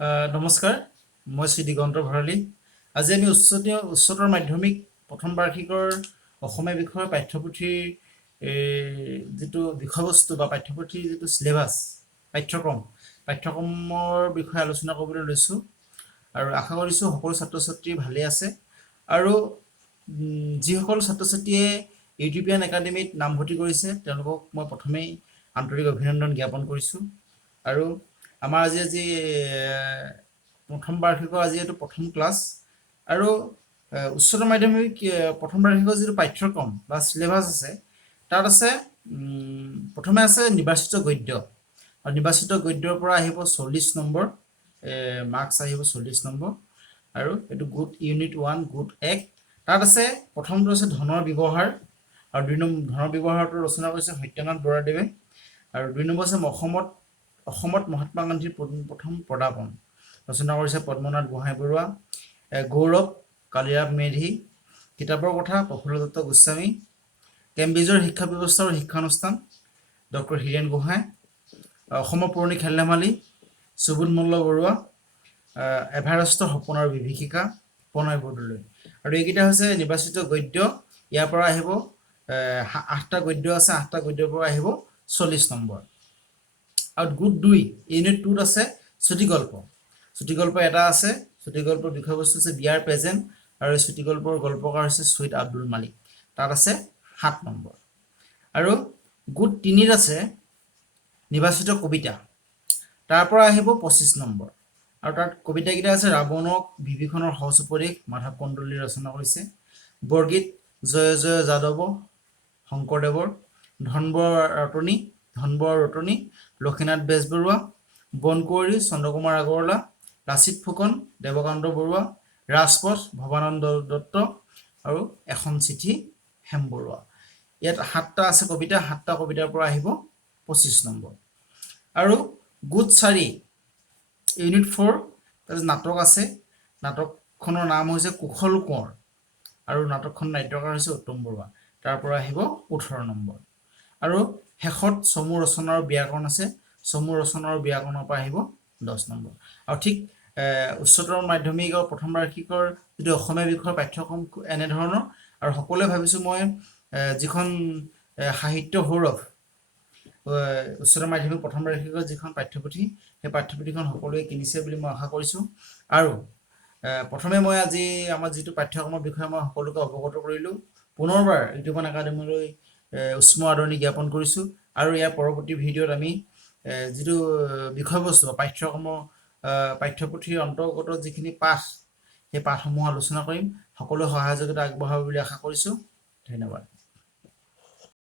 নমস্কাৰ, মই শ্ৰী দিগন্ত ভৰালী। আজি আমি উচ্চতৰ মাধ্যমিক প্ৰথম বাৰ্ষিকৰ অসমীয়া বিষয়ৰ পাঠ্যপুথিৰ যিটো বিষয়বস্তু বা পাঠ্যপুথিৰ যিটো চিলেবাছ পাঠ্যক্ৰমৰ বিষয়ে আলোচনা কৰিবলৈ লৈছোঁ আৰু আশা কৰিছোঁ সকলো ছাত্ৰ ছাত্ৰী ভালে আছে। আৰু যিসকল ছাত্ৰ ছাত্ৰীয়ে ইউটিউবিয়ান একাডেমীত নামভৰ্তি কৰিছে তেওঁলোকক মই প্ৰথমেই আন্তৰিক অভিনন্দন জ্ঞাপন কৰিছোঁ। আৰু আমাৰ আজি প্ৰথম বাৰ্ষিকৰ আজি এইটো প্ৰথম ক্লাছ। আৰু উচ্চতৰ মাধ্যমিক প্ৰথম বাৰ্ষিকৰ যিটো পাঠ্যক্ৰম বা চিলেবাছ আছে তাত আছে প্ৰথমে আছে নিৰ্বাচিত গদ্য, আৰু নিৰ্বাচিত গদ্যৰ পৰা আহিব 40 নম্বৰ মাৰ্কছ আহিব 40 নম্বৰ। আৰু এইটো গুড ইউনিট 1 গুড 1। তাত আছে প্ৰথমটো আছে ধনৰ ব্যৱহাৰ, আৰু 2 নম্বৰ ধনৰ ব্যৱহাৰটো ৰচনা কৰিছে সত্যনাথ বৰাদেৱে। আৰু 2 নম্বৰ আছে অসমত মহাত্মা গান্ধীৰ প্ৰথম পদাৰ্পণ, ৰচনা কৰিছে পদ্মনাথ গোহাঁই বৰুৱা। গৌৰৱ কালিৰাম মেধি। কিতাপৰ কথা প্ৰফুল্ল দত্ত গোস্বামী। কেম্ব্ৰিজৰ শিক্ষা ব্যৱস্থা আৰু শিক্ষানুষ্ঠান ডক্টৰ হীৰেণ গোহাঁই। অসমৰ পুৰণি খেল ধেমালি সুবোধ মল্ল বৰুৱা। এভাৰেষ্টৰ সপোন আৰু বিভীষিকা প্ৰণয় বৰদলৈ। আৰু এইকেইটা হৈছে নিৰ্বাচিত গদ্য। ইয়াৰ পৰা আহিব 8টা গদ্য আছে, 8টা গদ্যৰ পৰা আহিব 40 নম্বৰ। আৰু গুড 2 ইউনিট 2ত আছে চুটিগল্প। চুটিগল্প এটা আছে। চুটিগল্পৰ বিষয়বস্তু হৈছে বিয়াৰ প্ৰেজেণ্ট, আৰু এই চুটিগল্পৰ গল্পকাৰ হৈছে চৈয়দ আব্দুল মালিক। তাত আছে 7 নম্বৰ। আৰু গুড 3ত আছে নিৰ্বাচিত কবিতা, তাৰ পৰা আহিব 25 নম্বৰ। আৰু তাত কবিতাকেইটা আছে ৰাৱণক বিভীষণৰ সহজ উপদেশ, মাধৱ কন্দলী ৰচনা কৰিছে। বৰগীত জয় জয় যাদৱ শংকৰদেৱৰ। ধনবৰ ৰতনী লক্ষীনাথ বেজবৰুৱা। বনকুঁৱৰী চন্দ্ৰকুমাৰ আগৰৱালা। লাচিত ফুকন দেৱকান্ত বৰুৱা। ৰাজপথ ভৱানন্দ দত্ত। আৰু এখন চিঠি হেম বৰুৱা। ইয়াত 7টা আছে কবিতা, 7টা কবিতাৰ পৰা আহিব 25 নম্বৰ। আৰু গুড 4 ইউনিট 4 তাত নাটক আছে। নাটকখনৰ নাম হৈছে কুশল কোঁৱৰ, আৰু নাটকখন নাট্যকাৰ হৈছে উত্তম বৰুৱা। তাৰ পৰা আহিব 18 নম্বৰ। আৰু শেষত চমু ৰচনা আৰু ব্যাকৰণ আছে। চমু ৰচনা আৰু ব্যাকৰণৰ পৰা আহিব 10 নম্বৰ। আৰু ঠিক উচ্চতৰ মাধ্যমিকৰ প্ৰথম বাৰ্ষিকৰ যিটো অসমীয়া বিষয়ৰ পাঠ্যক্ৰম এনেধৰণৰ। আৰু সকলোৱে ভাবিছোঁ মই যিখন সাহিত্য সৌৰভ উচ্চতৰ মাধ্যমিক প্ৰথম বাৰ্ষিকৰ যিখন পাঠ্যপুথি, সেই পাঠ্যপুথিখন সকলোৱে কিনিছে বুলি মই আশা কৰিছোঁ। আৰু প্ৰথমে মই আজি আমাৰ যিটো পাঠ্যক্ৰমৰ বিষয়ে মই সকলোকে অৱগত কৰিলোঁ। পুনৰবাৰ ইউটিউবিয়ান একাডেমীলৈ উষ্ম আদৰণি জ্ঞাপন কৰিছোঁ। আৰু ইয়াৰ পৰৱৰ্তী ভিডিঅ'ত আমি যিটো বিষয়বস্তু বা পাঠ্যপুথিৰ অন্তৰ্গত যিখিনি পাঠ, সেই পাঠসমূহ আলোচনা কৰিম। সকলোৱে সহায় সহযোগিতা আগবঢ়াব বুলি আশা কৰিছোঁ। ধন্যবাদ।